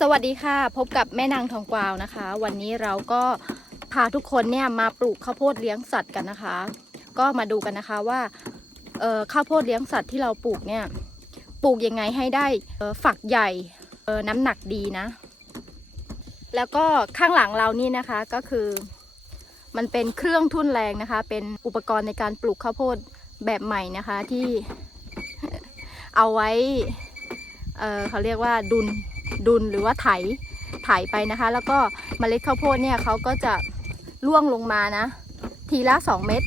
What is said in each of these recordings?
สวัสดีค่ะ พบกับแม่นางทองกวาวนะคะ วันนี้เราก็พาทุกคนเนี่ยมาปลูกข้าวโพดเลี้ยงสัตว์กันนะคะ ก็มาดูกันนะคะว่าข้าวโพดเลี้ยงสัตว์ที่เราปลูกเนี่ยปลูกยังไงให้ได้ฝักใหญ่น้ำหนักดีนะ แล้วก็ข้างหลังเรานี่นะคะก็คือมันเป็นเครื่องทุ่นแรงนะคะ เป็นอุปกรณ์ในการปลูกข้าวโพดแบบใหม่นะคะที่เอาไว้เเขาเรียกว่าดุล ดุลหรือว่าไถไถไปนะคะ แล้วก็เมล็ดข้าวโพดเนี่ยเขาก็จะร่วงลงมานะ ทีละสองเม็ด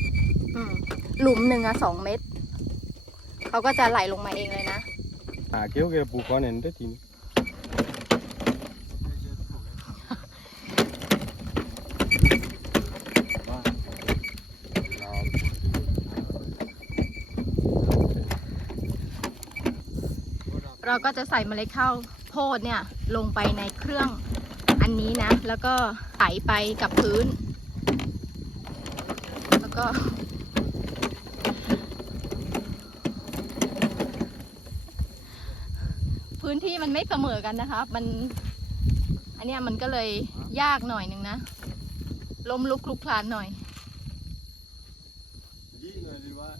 อืมหลุมหนึ่งอะสองเม็ดเขาก็จะไหลลงมาเองเลยนะ À kéo cái bù con này đó thì เราก็จะใส่เมล็ดข้าว โพดเนี่ยลงไปในเครื่องอันนี้นะ แล้วก็ไถไปกับพื้น แล้วก็ พื้นที่มันไม่เสมอกันนะคะมัน อันเนี้ยมันก็เลยยากหน่อยหนึ่งนะล้มลุกคลุกคลานหน่อย đi rồi đi qua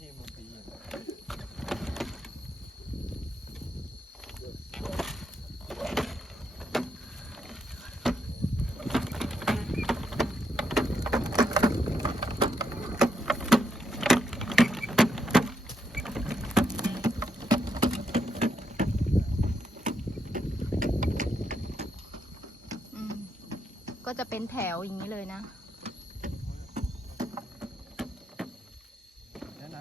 thêm một tí อืมก็จะ เป็นแถวอย่างนี้เลยนะ Thế là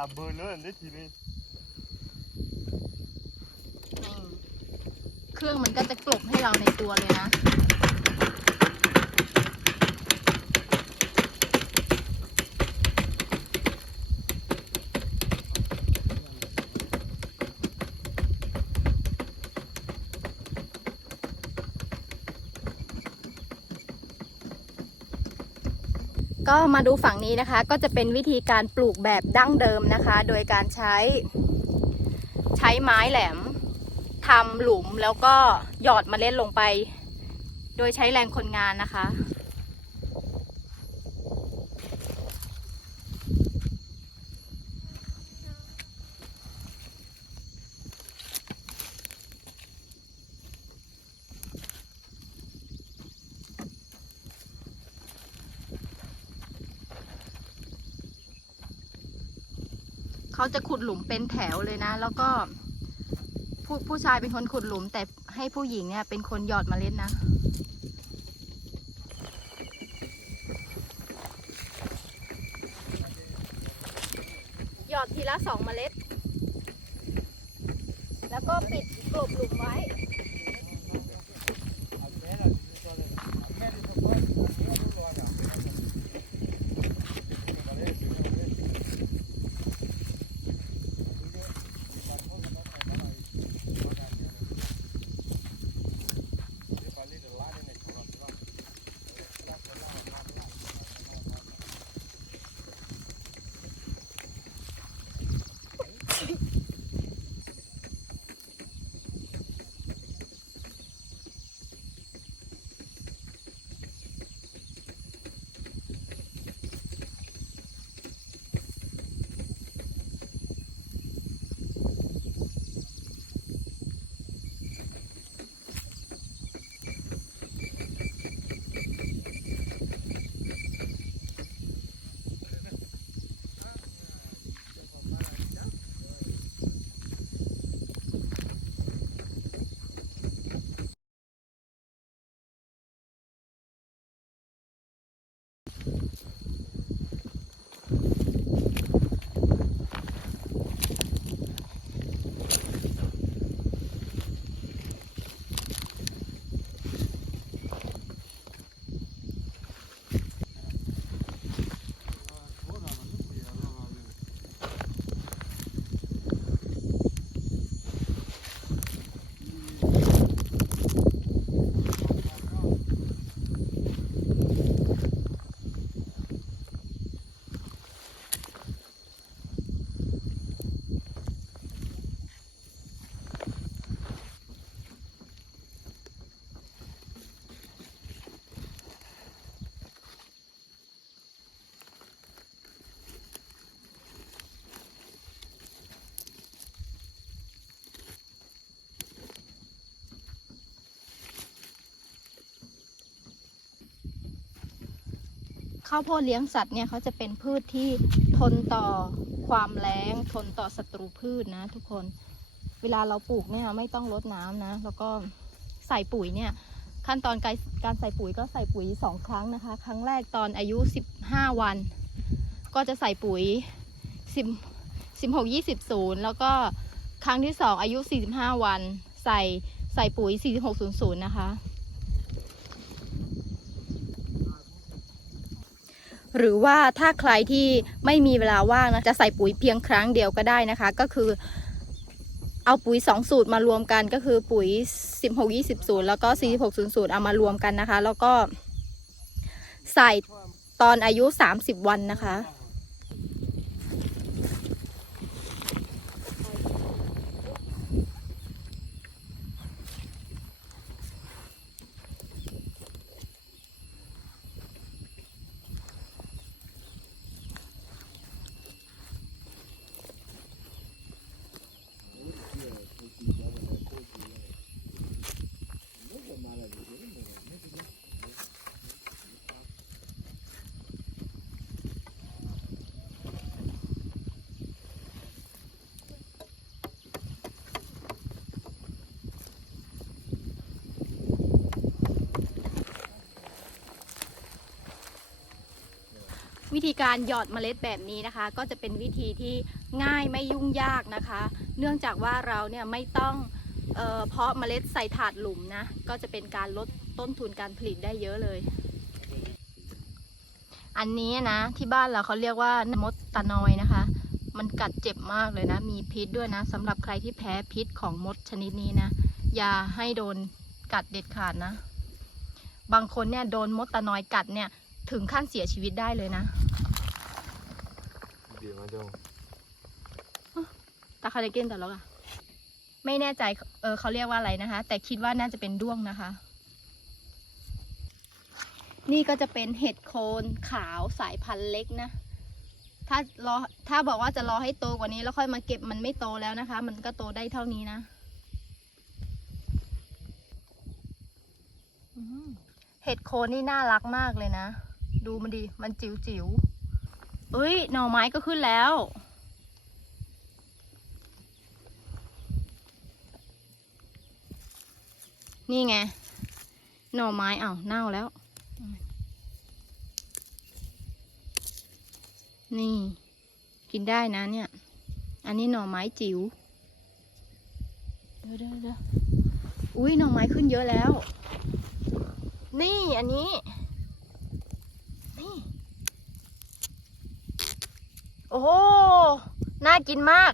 าเบอร์เลยได้ทีนี้เครื่องมันก็จะกลบให้เราในตัวเลยนะ ก็มาดูฝั่งนี้นะคะ ก็จะเป็นวิธีการปลูกแบบดั้งเดิมนะคะ โดยการใช้ ใช้ไม้แหลมทำหลุมแล้วก็หยอดเมล็ดลงไป โดยใช้แรงคนงานนะคะ เขาจะขุดหลุมเป็นแถวเลยนะ แล้วก็ผู้ผู้ชายเป็นคนขุดหลุม แต่ให้ผู้หญิงเนี่ยเป็นคนหยอดเมล็ดนะหยอดทีละสองเมล็ด แล้วก็ปิดกลบหลุมไว้ ข้าวโพดเลี้ยงสัตว์เนี่ยเขาจะเป็นพืชที่ทนต่อความแล้ง ทนต่อศัตรูพืชนะทุกคน เวลาเราปลูกเนี่ยไม่ต้องรดน้ำนะ แล้วก็ใส่ปุ๋ยเนี่ยขั้นตอนการการใส่ปุ๋ยก็ใส่ปุ๋ยสองครั้งนะคะ ครั้งแรกตอนอายุ 15 วัน ก็จะใส่ปุ๋ย10 16 20 0 แล้วก็ครั้งที่สองอายุ 45 วัน ใส่ใส่ปุ๋ย 46 00 นะคะ หรือว่าถ้าใครที่ไม่มีเวลาว่างนะจะใส่ปุ๋ยเพียงครั้งเดียวก็ได้นะคะ ก็คือ เอาปุ๋ย 2 สูตรมารวมกันก็คือปุ๋ย 16 20 0แล้วก็ 46 00เอามารวมกันนะคะ แล้วก็ใส่ตอนอายุ 30 วันนะคะ วิธีการหยอดเมล็ดแบบนี้นะคะ ก็จะเป็นวิธีที่ง่ายไม่ยุ่งยากนะคะ เนื่องจากว่าเราเนี่ยไม่ต้องเออเพาะเมล็ดใส่ถาดหลุมนะก็จะเป็นการลดต้นทุนการผลิตได้เยอะเลย อันนี้นะที่บ้านเราเขาเรียกว่ามดตะนอยนะคะ มันกัดเจ็บมากเลยนะ มีพิษด้วยนะสำหรับใครที่แพ้พิษของมดชนิดนี้นะอย่าให้โดนกัดเด็ดขาดนะ บางคนเนี่ยโดนมดตะนอยกัดเนี่ย ถึงขั้นเสียชีวิตได้เลยนะเดี๋ยวมาดูตาคาเดเกนแต่แล้วอะไม่แน่ใจเออเขาเรียกว่าอะไรนะคะ แต่คิดว่าน่าจะเป็นด้วงนะคะ นี่ก็จะเป็นเห็ดโคนขาวสายพันธุ์เล็กนะ ถ้ารอถ้าบอกว่าจะรอให้โตกว่านี้แล้วค่อยมาเก็บมันไม่โตแล้วนะคะ มันก็โตได้เท่านี้นะอืมเห็ดโคนนี่น่ารักมากเลยนะ ดูมันดิมันจิ๋วจิ๋วๆเอ้ย หน่อไม้ก็ขึ้นแล้ว นี่ไง หน่อไม้อ้าวเน่าแล้ว นี่ กินได้นะเนี่ย อันนี้หน่อไม้จิ๋ว เดี๋ยวเดี๋ยวเดี๋ยวอุ้ยหน่อไม้ขึ้นเยอะแล้ว นี่อันนี้นี่ โอ้โห น่ากินมาก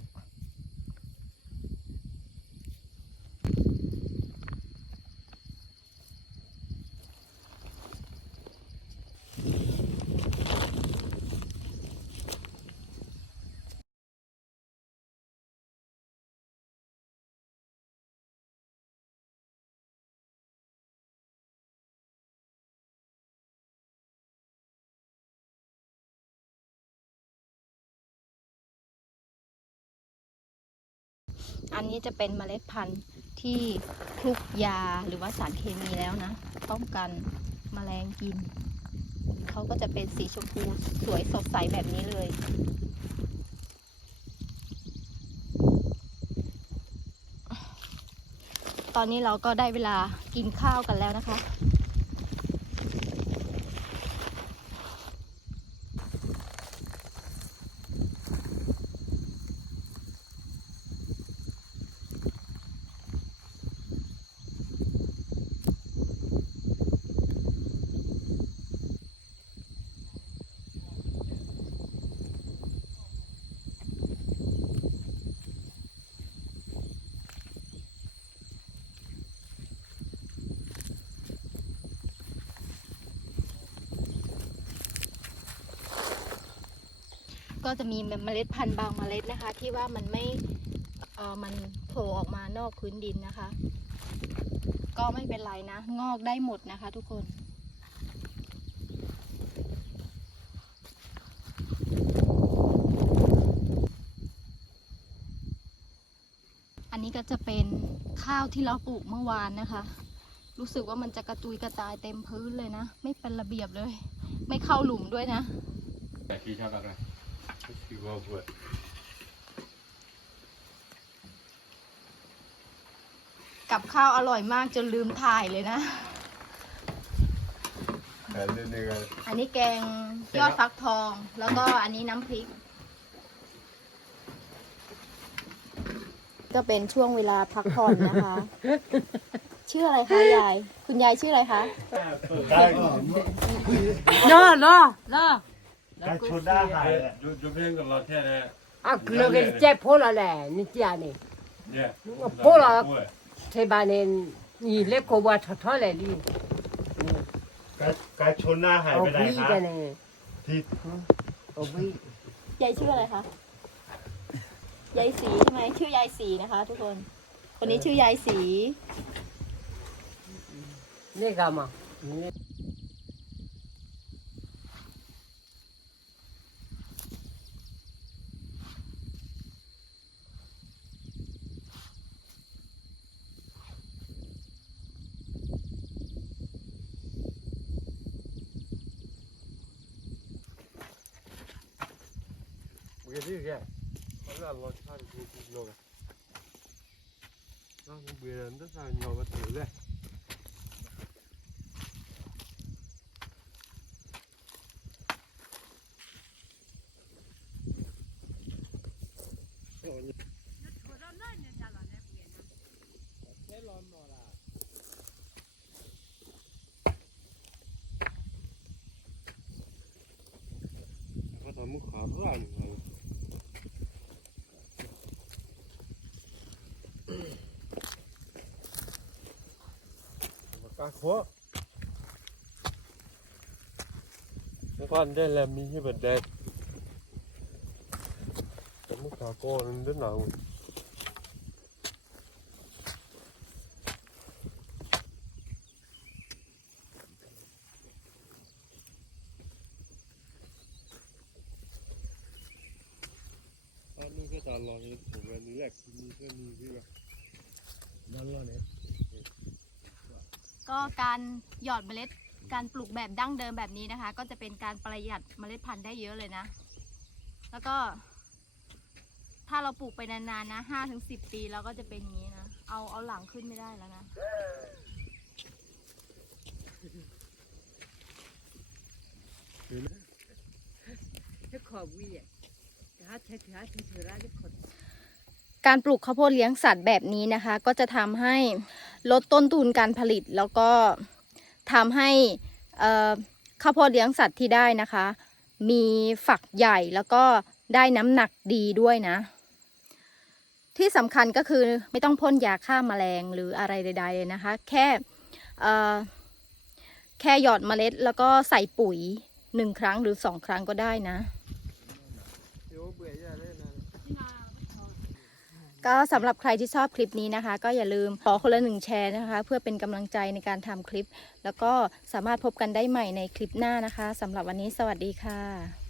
อันนี้จะเป็นเมล็ดพันธุ์ที่คลุกยาหรือว่าสารเคมีแล้วนะป้องกันแมลงกิน เขาก็จะเป็นสีชมพูสวยสดใสแบบนี้เลย ตอนนี้เราก็ได้เวลากินข้าวกันแล้วนะคะ ก็จะมีเมล็ดพันธุ์บางเมล็ดนะคะ ที่ว่ามันไม่เออมันโผล่ออกมานอกพื้นดินนะคะ ก็ไม่เป็นไรนะ งอกได้หมดนะคะทุกคนอันนี้ก็จะเป็นข้าวที่เราปลูกเมื่อวานนะคะ รู้สึกว่ามันจะกระจุยกระจายเต็มพื้นเลยนะ ไม่เป็นระเบียบเลย ไม่เข้าหลุมด้วยนะ Qui tient ta place Tu vas au bout. กับข้าวอร่อยมากจนลืมถ่ายเลยนะอันนี้แกงยอดฟักทอง แล้วก็อันนี้น้ำพริก ก็เป็นช่วงเวลาพักผ่อนนะคะ ชื่ออะไรคะยาย คุณยายชื่ออะไรคะ No, no, no. การชนได้หายเลย Jo viens de la terre. Ah, que le reste pour la la, ni tiane. Yeah. Pola. Ouais. Te banen, ni le ko wa ta ta le li. การการชนหน้าหาย O ไปไหน bi คะ ga ne. ที่ O bi. ยายชื่ออะไรคะ ยายสีใช่ไหมชื่อยายสีนะคะ ทุกคน คนนี้ชื่อยายสี Ne ga ma. Ne 我 Bu geliyor gel. Hadi Allah kahretsin siz nova. Nasıl bu yerinde sen nova söyle. Потому хорошо. Aqua. Con đây là mình như vật đẹp. Cái mức cá con rất nóng. นี่ก็จะลองนึกถึงวันนี้แหละคืนนี้ก็มีที่แบบนั่นแล้วเนี่ย ก็การหยอดเมล็ดการปลูกแบบดั้งเดิมแบบนี้นะคะ ก็จะเป็นการประหยัดเมล็ดพันธุ์ได้เยอะเลยนะ แล้วก็ ถ้าเราปลูกไปนานๆนะห้าถึงสิบปีเราก็จะเป็นอย่างนี้นะ เอาเอาหลังขึ้นไม่ได้แล้วนะ te ko wi. Ta te ta te te ra de ko. การปลูกข้าวโพดเลี้ยงสัตว์แบบนี้นะคะ ก็จะทำให้ ลดต้นทุนการผลิต แล้วก็ทำให้ข้าวโพดเลี้ยงสัตว์ที่ได้นะคะ มีฝักใหญ่แล้วก็ได้น้ำหนักดีด้วยนะ ที่สำคัญก็คือไม่ต้องพ่นยาฆ่าแมลงหรืออะไรใดๆเลยนะคะ แค่แค่หยอดเมล็ด แล้วก็ใส่ปุ๋ยหนึ่งครั้งหรือสองครั้งก็ได้นะ เดี๋ยวเบื่อจะเล่นนะ ก็สำหรับใครที่ชอบคลิปนี้นะคะ ก็อย่าลืมขอคนละหนึ่งแชร์นะคะ เพื่อเป็นกำลังใจในการทำคลิป แล้วก็สามารถพบกันได้ใหม่ในคลิปหน้านะคะสำหรับวันนี้สวัสดีค่ะ